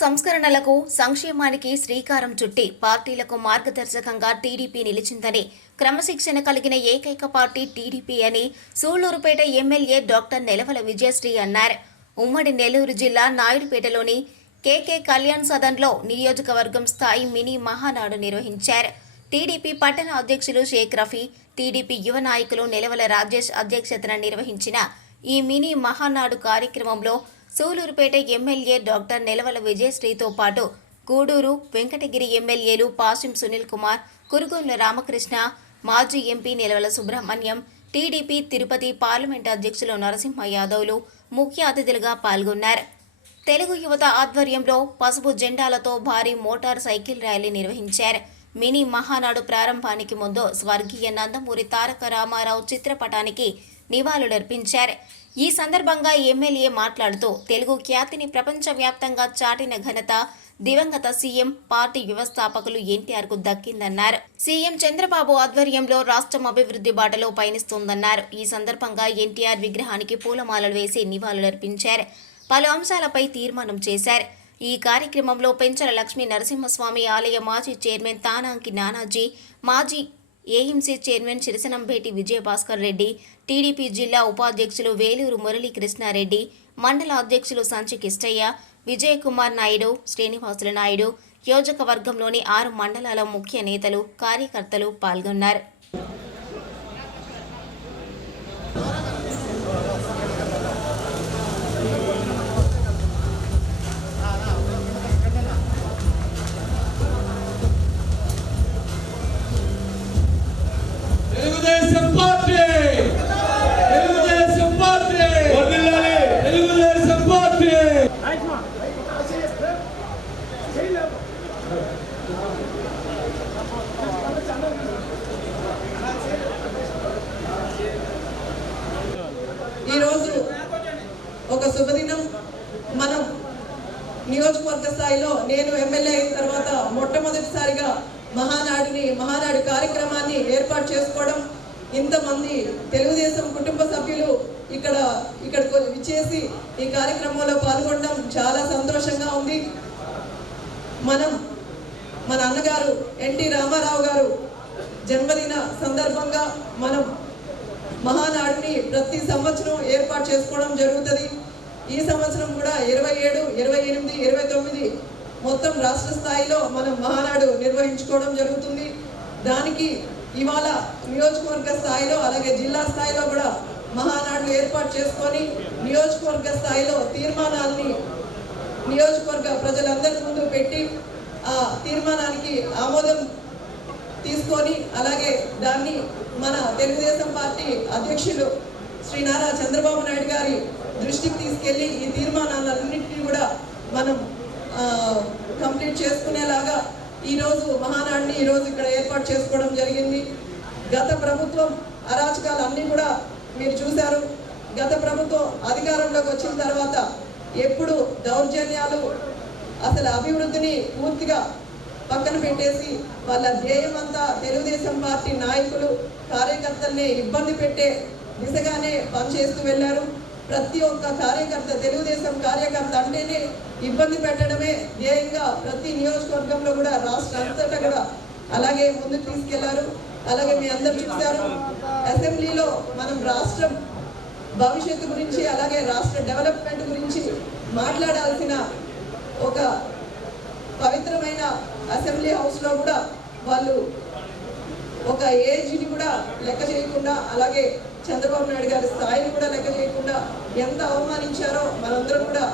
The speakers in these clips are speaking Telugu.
సంస్కరణలకు సంక్షేమానికి శ్రీకారం చుట్టి పార్టీలకు మార్గదర్శకంగా టీడీపీ నిలిచిందని క్రమశిక్షణ కలిగిన ఏకైక పార్టీ టీడీపీ అని సూళ్ళూరుపేట ఎమ్మెల్యే డాక్టర్ నెలవల విజయశ్రీ అన్నారు. ఉమ్మడి నెల్లూరు జిల్లా నాయుడుపేటలోని కేకే కళ్యాణ్ సదన్లో నియోజకవర్గం స్థాయి మినీ మహానాడు నిర్వహించారు. టీడీపీ పట్టణ అధ్యక్షులు షేక్ రఫీ టీడీపీ యువ నాయకులు నెలవల రాజేష్ అధ్యక్షతన నిర్వహించిన ఈ మినీ మహానాడు కార్యక్రమంలో సూలూరుపేట ఎమ్మెల్యే డాక్టర్ నెలవల విజయశ్రీతో పాటు గూడూరు వెంకటగిరి ఎమ్మెల్యేలు పాసిం సునీల్ కుమార్ కురుగొండ్ల రామకృష్ణ మాజీ MP Nelavala Subrahmanyam TDP Tirupati parliament అధ్యక్షులు నరసింహ యాదవ్లు ముఖ్య అతిథులుగా పాల్గొన్నారు. తెలుగు యువత ఆధ్వర్యంలో పసుపు జెండాలతో భారీ మోటార్ సైకిల్ ర్యాలీ నిర్వహించారు. మినీ మహానాడు ప్రారంభానికి ముందు స్వర్గీయ నందమూరి తారక రామారావు చిత్రపటానికి నివాళులర్పించారు. ఈ సందర్భంగా ఎమ్మెల్యే మాట్లాడుతూ తెలుగు ఖ్యాతిని ప్రపంచవ్యాప్తంగా చాటిన ఘనత దివంగత సీఎం పార్టీ వ్యవస్థాపకులు ఎన్టీఆర్కు దక్కిందన్నారు. సీఎం చంద్రబాబు ఆధ్వర్యంలో రాష్ట్రం అభివృద్ధి బాటలో పయనిస్తోందన్నారు. ఈ సందర్భంగా ఎన్టీఆర్ విగ్రహానికి పూలమాలలు వేసి నివాళులర్పించారు. పలు అంశాలపై తీర్మానం చేశారు. ఈ కార్యక్రమంలో పెంచల లక్ష్మీ నరసింహస్వామి ఆలయ మాజీ చైర్మన్ తానాంకి నానాజీ మాజీ ఏఎంసీ చైర్మన్ చిరసనంభేటి విజయభాస్కర్ రెడ్డి టీడీపీ జిల్లా ఉపాధ్యక్షులు వేలూరు మురళీ కృష్ణారెడ్డి మండల అధ్యక్షులు సంచి కిష్టయ్య విజయకుమార్ నాయుడు శ్రీనివాసుల నాయుడు యోజకవర్గంలోని ఆరు మండలాల ముఖ్య నేతలు కార్యకర్తలు పాల్గొన్నారు. నియోజకవర్గ స్థాయిలో నేను ఎమ్మెల్యే అయిన తర్వాత మొట్టమొదటిసారిగా మహానాడిని మహానాడు కార్యక్రమాన్ని ఏర్పాటు చేసుకోవడం ఇంతమంది తెలుగుదేశం కుటుంబ సభ్యులు ఇక్కడ ఇక్కడ విచ్చేసి ఈ కార్యక్రమంలో పాల్గొనడం చాలా సంతోషంగా ఉంది. మనం మన అన్నగారు ఎన్టీ రామారావు గారు జన్మదిన సందర్భంగా మనం మహానాడిని ప్రతి సంవత్సరం ఏర్పాటు చేసుకోవడం జరుగుతుంది. ఈ సంవత్సరం కూడా ఇరవై ఏడు ఇరవై ఎనిమిది ఇరవై తొమ్మిది మొత్తం రాష్ట్ర స్థాయిలో మనం మహానాడు నిర్వహించుకోవడం జరుగుతుంది. దానికి ఇవాళ నియోజకవర్గ స్థాయిలో అలాగే జిల్లా స్థాయిలో కూడా మహానాడు ఏర్పాటు చేసుకొని నియోజకవర్గ స్థాయిలో తీర్మానాల్ని నియోజకవర్గ ప్రజలందరి ముందు పెట్టి ఆ తీర్మానానికి ఆమోదం తీసుకొని అలాగే దాన్ని మన తెలుగుదేశం పార్టీ అధ్యక్షులు శ్రీ నారా చంద్రబాబు నాయుడు గారి దృష్టికి తీసుకెళ్ళి ఈ తీర్మానాలన్నింటినీ కూడా మనం కంప్లీట్ చేసుకునేలాగా ఈరోజు మహానాడిని ఈరోజు ఇక్కడ ఏర్పాటు చేసుకోవడం జరిగింది. గత ప్రభుత్వం అరాచకాలు అన్నీ కూడా మీరు చూశారు. గత ప్రభుత్వం అధికారంలోకి వచ్చిన తర్వాత ఎప్పుడు దౌర్జన్యాలు అసలు అభివృద్ధిని పూర్తిగా పక్కన పెట్టేసి వాళ్ళ ధ్యేయం అంతా తెలుగుదేశం పార్టీ నాయకులు కార్యకర్తల్ని ఇబ్బంది పెట్టే దిశగానే పనిచేస్తూ వెళ్ళారు. ప్రతి ఒక్క కార్యకర్త తెలుగుదేశం కార్యకర్త అంటేనే ఇబ్బంది పెట్టడమే ధ్యేయంగా ప్రతి నియోజకవర్గంలో కూడా రాష్ట్ర అంతటా కూడా అలాగే ముందుకు తీసుకెళ్ళారు. అలాగే మీ అందరు చూశారు. అసెంబ్లీలో మనం రాష్ట్రం భవిష్యత్తు గురించి అలాగే రాష్ట్ర డెవలప్మెంట్ గురించి మాట్లాడాల్సిన ఒక పవిత్రమైన అసెంబ్లీ హౌస్లో కూడా వాళ్ళు ఒక ఏజ్ని కూడా లెక్క చేయకుండా అలాగే చంద్రబాబు నాయుడు గారి స్థాయిని కూడా లెక్క చేయకుండా ఎంత అవమానించారో మనందరం కూడా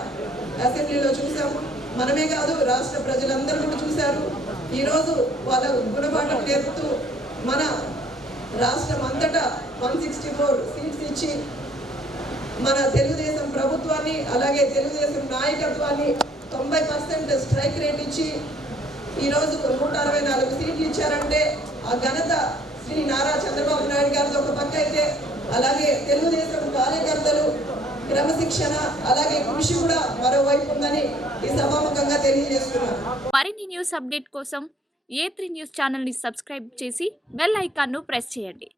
అసెంబ్లీలో చూసాము మనమే కాదు రాష్ట్ర ప్రజలందరూ కూడా చూశారు. ఈరోజు వాళ్ళ గుణపాఠం నేర్పుతూ మన రాష్ట్రం అంతటా వన్ సిక్స్టీ ఫోర్ సీట్స్ ఇచ్చి మన తెలుగుదేశం ప్రభుత్వాన్ని అలాగే తెలుగుదేశం నాయకత్వాన్ని తొంభై పర్సెంట్ స్ట్రైక్ రేట్ ఇచ్చి ఈరోజు నూట అరవై నాలుగు సీట్లు ఇచ్చారంటే ఆ ఘనత శ్రీ నారా చంద్రబాబు నాయుడు గారితో ఒక పక్క అయితే అలాగే తెలుగుదేశం కార్యకర్తలు క్రమశిక్షణ అలాగే కృషి కూడా మరోవైపు ఉందని ఈ సభాముఖంగా తెలియజేస్తున్నాను మరిన్ని న్యూస్ అప్డేట్ కోసం ఏ త్రీ న్యూస్ ఛానల్ని సబ్స్క్రైబ్ చేసి బెల్ ఐకాన్ను ప్రెస్ చేయండి.